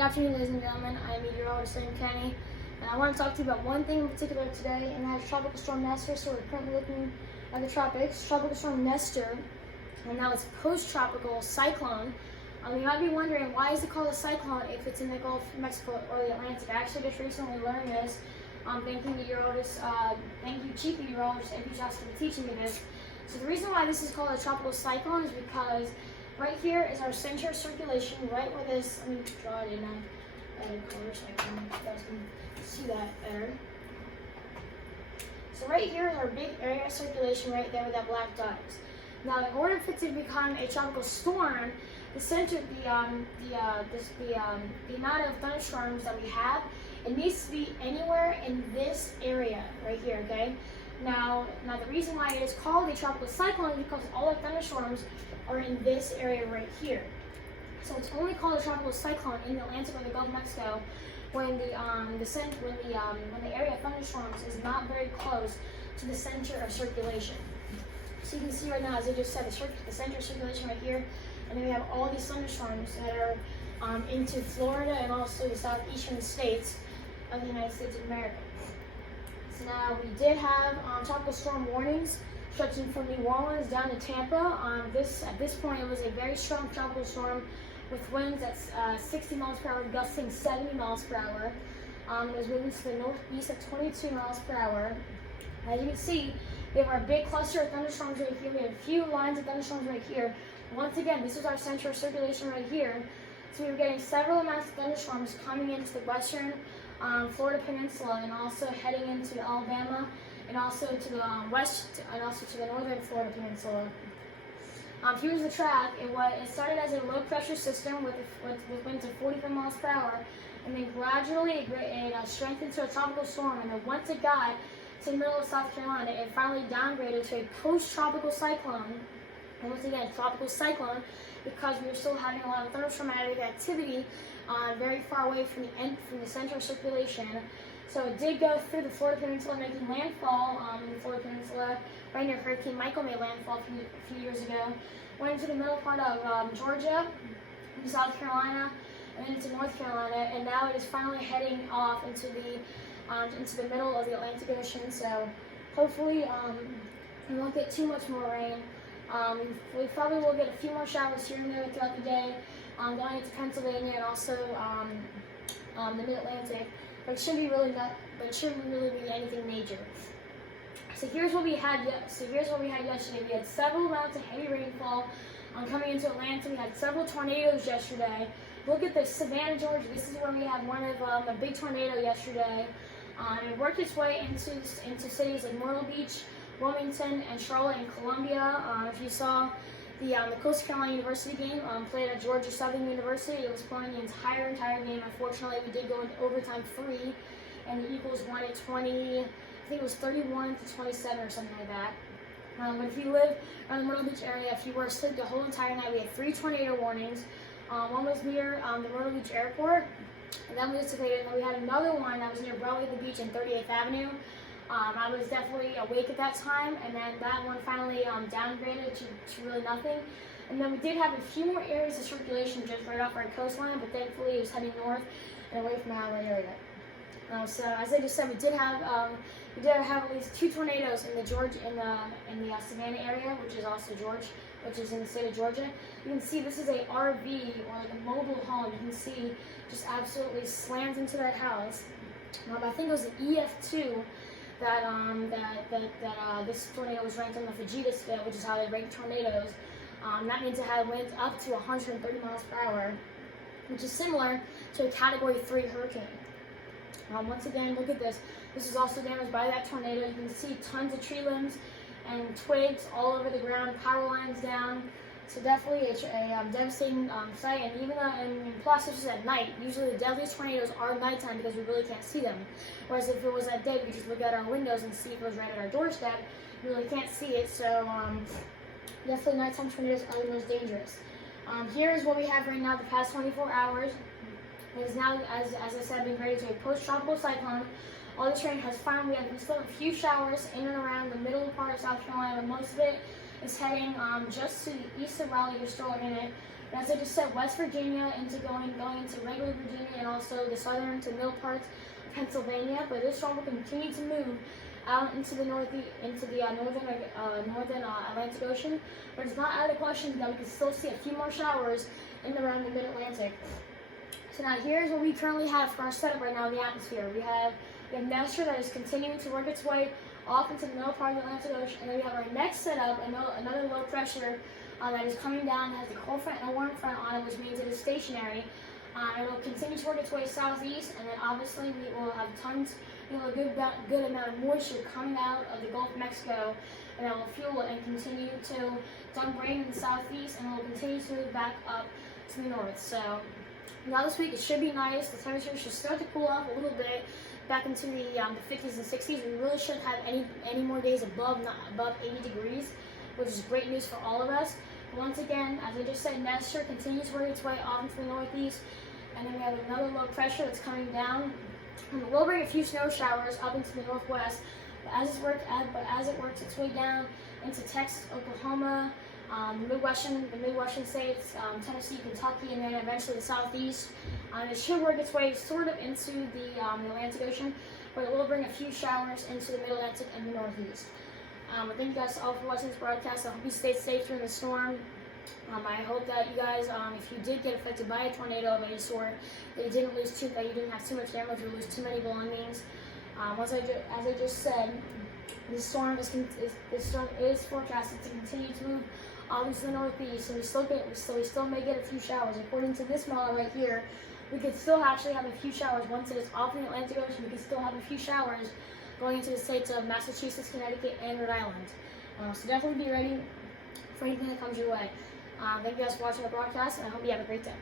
Good afternoon, ladies and gentlemen. I am meteorologist Sam Kenny, and I want to talk to you about one thing in particular today, and that is Tropical Storm Nestor. So we're currently looking at the tropics. Tropical Storm Nestor, and now it's post-tropical cyclone. You might be wondering, why is it called a cyclone if it's in the Gulf of Mexico or the Atlantic? I actually just recently learned this. Thank you, Chief Meteorologist AP Johnson, for teaching me this. So the reason why this is called a tropical cyclone is because right here is our center of circulation, right where this, let me draw it in a better color so you guys can see that better. So right here is our big area of circulation right there where that black dot is. Now, in order for it to become a tropical storm, the amount of thunderstorms that we have, it needs to be anywhere in this area right here, okay? Now the reason why it is called a tropical cyclone is because all the thunderstorms are in this area right here. So it's only called a tropical cyclone in the Atlantic or the Gulf of Mexico when the area of thunderstorms is not very close to the center of circulation. So you can see right now, as I just said, the center of circulation right here, and then we have all these thunderstorms that are into Florida and also the southeastern states of the United States of America. So now we did have tropical storm warnings stretching from New Orleans down to Tampa. At this point, it was a very strong tropical storm with winds at 60 miles per hour, gusting 70 miles per hour. It was moving to the northeast at 22 miles per hour. As you can see, we have our big cluster of thunderstorms right here. We have a few lines of thunderstorms right here. Once again, this is our center of circulation right here. So we were getting several amounts of thunderstorms coming into the western Florida Peninsula and also heading into Alabama and also to the west and also to the northern Florida Peninsula. Here's the track. It started as a low pressure system with winds of 45 miles per hour, and then gradually it strengthened to a tropical storm, and then once it got to the middle of South Carolina, it finally downgraded to a post-tropical cyclone. And once again, tropical cyclone, because we were still having a lot of thunderstormatic activity very far away from the center of circulation. So it did go through the Florida Peninsula, making landfall in the Florida Peninsula, right near Hurricane Michael made landfall a few years ago. Went into the middle part of Georgia, into South Carolina, and then into North Carolina, and now it is finally heading off into the middle of the Atlantic Ocean. So hopefully we won't get too much more rain. We probably will get a few more showers here and there throughout the day, going into Pennsylvania and also the Mid-Atlantic. But it shouldn't really be anything major. So here's what we had. Yesterday. We had several amounts of heavy rainfall coming into Atlanta. We had several tornadoes yesterday. Look at this, Savannah, Georgia. This is where we had one of a big tornado yesterday. It worked its way into cities like Myrtle Beach, Wilmington, and Charlotte, and Columbia. If you saw the Coastal Carolina University game played at Georgia Southern University, it was playing the entire game. Unfortunately, we did go into overtime 3, and the Eagles won at 20. I think it was 31 to 27 or something like that. But if you live around the Myrtle Beach area, if you were asleep the whole entire night, we had 3 tornado warnings. One was near the Myrtle Beach Airport, and then we dissipated. And then we had another one that was near Broadway the Beach and 38th Avenue. I was definitely awake at that time, and then that one finally downgraded to really nothing. And then we did have a few more areas of circulation just right off our coastline, but thankfully it was heading north and away from our area. So as I just said, we did have at least 2 tornadoes in the Savannah area, which is in the state of Georgia. You can see this is a RV, or like a mobile home. You can see just absolutely slams into that house. I think it was an EF2 that this tornado was ranked on the Fujita scale, which is how they rank tornadoes. That means it had winds up to 130 miles per hour, which is similar to a Category 3 hurricane. Once again, look at this. This is also damaged by that tornado. You can see tons of tree limbs and twigs all over the ground, power lines down. So definitely a devastating sight. And even plus this is at night. Usually the deadliest tornadoes are nighttime because we really can't see them. Whereas if it was at day, we could just look out our windows and see if it was right at our doorstep. You really can't see it. So definitely nighttime tornadoes are the most dangerous. Here is what we have right now the past 24 hours. It is now, as I said, being ready to a post-tropical cyclone. All the rain has finally, we still have a few showers in and around the middle part of South Carolina. Most of it is heading just to the east of Raleigh. You're still in it. But as I just said, West Virginia into going into regular Virginia, and also the southern to middle parts of Pennsylvania. But this storm will continue to move out into the northern Atlantic Ocean. But it's not out of the question that we can still see a few more showers in and around the mid-Atlantic. So now here's what we currently have for our setup right now in the atmosphere. We have Nestor that is continuing to work its way off into the middle part of the Atlantic Ocean, and then we have our next setup, another low pressure that is coming down, has the cold front and a warm front on it, which means it is stationary. It will continue to work its way southeast, and then obviously we will have tons, a good amount of moisture coming out of the Gulf of Mexico, and it will fuel it and continue to dump rain in the southeast, and it will continue to move back up to the north. So now this week it should be nice. The temperature should start to cool off a little bit back into the 50s and 60s. We really shouldn't have any more days above 80 degrees, which is great news for all of us. Once again, as I just said, Nestor continues to work its way off into the northeast, and then we have another low pressure that's coming down, and it will bring a few snow showers up into the northwest. But as it works its way down into Texas, Oklahoma, the Midwestern states, Tennessee, Kentucky, and then eventually the southeast, it should work its way sort of into the Atlantic Ocean, but it will bring a few showers into the Mid-Atlantic and the Northeast. Thank you guys all for watching this broadcast. I hope you stayed safe during the storm. I hope that you guys, if you did get affected by a tornado of any sort, that you didn't have too much damage or lose too many belongings. As I just said, this storm is forecasted to continue to move into the northeast, so we still may get a few showers. According to this model right here, we could still actually have a few showers once it is off in the Atlantic Ocean. We could still have a few showers going into the states of Massachusetts, Connecticut, and Rhode Island. So definitely be ready for anything that comes your way. Thank you guys for watching our broadcast, and I hope you have a great day.